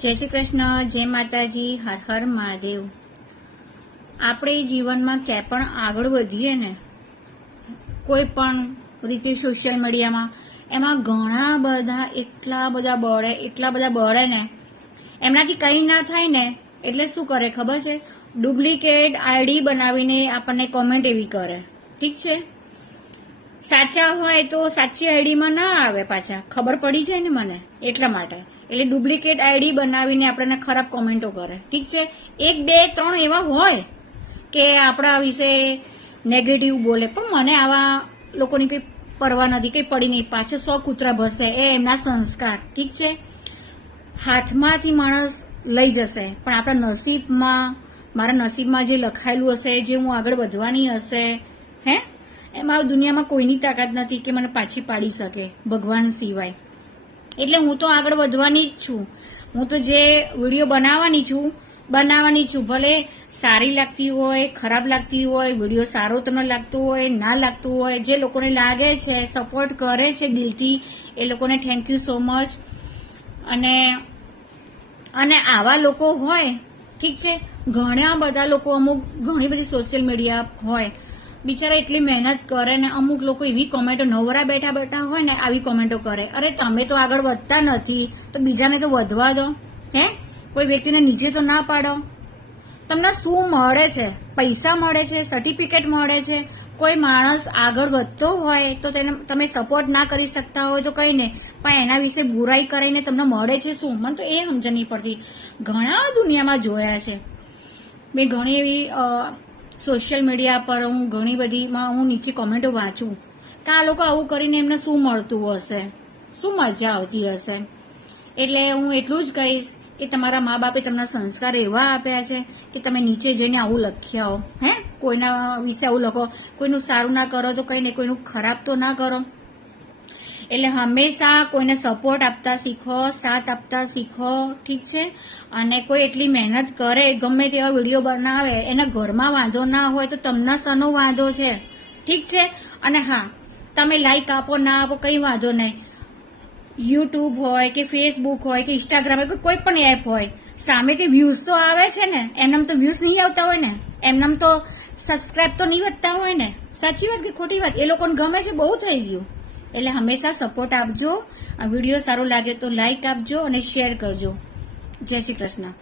જય શ્રી કૃષ્ણ, જય માતાજી, હર હર મહાદેવ। આપણે જીવનમાં ક્યાં પણ આગળ વધીએ ને, કોઈ પણ રીતે સોશિયલ મીડિયામાં, એમાં ઘણા બધા એટલા બધા બળે ને, એમનાથી કંઈ ના થાય ને એટલે શું કરે ખબર છે? ડુપ્લિકેટ આઈડી બનાવીને આપણને કોમેન્ટ એવી કરે। ઠીક છે, સાચા હોય તો સાચી આઈડીમાં ના આવે, પાછા ખબર પડી જાય ને મને, એટલા માટે। એટલે ડુપ્લિકેટ આઈડી બનાવીને આપણને ખરાબ કોમેન્ટો કરે। ઠીક છે, 1 2 3 એવા હોય કે આપણા વિશે નેગેટિવ બોલે, પણ મને આવા લોકોની કંઈ પરવા નથી, કંઈ પડી નહીં, પાછળ 100 કૂતરા ભસે, એ એમના સંસ્કાર। ઠીક છે, હાથમાંથી માણસ લઈ જશે, પણ આપણા નસીબમાં, મારા નસીબમાં જે લખાયેલું હશે, જે હું આગળ વધવાની હશે, એમાં દુનિયામાં કોઈની તાકાત નથી કે મને પાછી પાડી શકે, ભગવાન સિવાય। એટલે હું તો આગળ વધવાની જ છું। હું તો જે વિડીયો બનાવવાની છું, ભલે સારી લાગતી હોય, ખરાબ લાગતી હોય, વિડીયો સારો તમને લાગતો હોય, ના લાગતું હોય, જે લોકોને લાગે છે, સપોર્ટ કરે છે દિલથી, એ લોકોને થેન્ક યુ સો મચ। અને આવા લોકો હોય, ઠીક છે, ઘણા બધા લોકો, અમુક ઘણી બધી સોશિયલ મીડિયા હોય, બિચારા એટલી મહેનત કરે ને, અમુક લોકો એવી કોમેન્ટો, નવરા બેઠા હોય ને આવી કોમેન્ટો કરે, અરે તમે તો આગળ વધતા નથી તો બીજાને તો વધવા દો। કોઈ વ્યક્તિને નીચે તો ના પાડો। તમને શું મળે છે? પૈસા મળે છે, સર્ટિફિકેટ મળે છે? કોઈ માણસ આગળ વધતો હોય તો તેને તમે સપોર્ટ ના કરી શકતા હોય તો કંઈ નહીં, પણ એના વિશે બુરાઈ કરીને તમને મળે છે શું? મને તો એ સમજ નહીં પડતી। ઘણા દુનિયામાં જોયા છે મેં, ઘણી એવી સોશિયલ મીડિયા પર હું ઘણી બધીમાં હું નીચે કોમેન્ટો વાંચું કે આ લોકો આવું કરીને એમને શું મળતું હશે, શું મજા આવતી હશે। એટલે હું એટલું જ કહીશ કે તમારા મા બાપે તમને સંસ્કાર એવા આપ્યા છે કે તમે નીચે જઈને આવું લખી આવો, કોઈના વિશે આવું લખો, કોઈનું સારું ના કરો તો કંઈ નહીં, કોઈનું ખરાબ તો ના કરો। એટલે હંમેશા કોઈને સપોર્ટ આપતા શીખો, સાથ આપતા શીખો। ઠીક છે, અને કોઈ એટલી મહેનત કરે, ગમે તેવા વિડીયો બનાવે, એના ઘરમાં વાંધો ના હોય તો તમને શાનો વાંધો છે? ઠીક છે, અને હા, તમે લાઈક આપો ના આપો કંઈ વાંધો નહીં। યુટ્યુબ હોય કે ફેસબુક હોય કે ઇન્સ્ટાગ્રામ હોય, કોઈ પણ એપ હોય, સામેથી વ્યૂઝ તો આવે છે ને, એમનામ તો વ્યૂઝ નહીં આવતા હોય ને, એમનામ તો સબસ્ક્રાઇબ તો નહીં વધતા હોય ને। સાચી વાત કે ખોટી વાત? એ લોકોને ગમે છે, બહુ થઈ ગયું। એટલે હંમેશા સપોર્ટ આપજો। આ વિડીયો સારો લાગે તો લાઈક આપજો અને શેર કરજો। જય શ્રી કૃષ્ણ।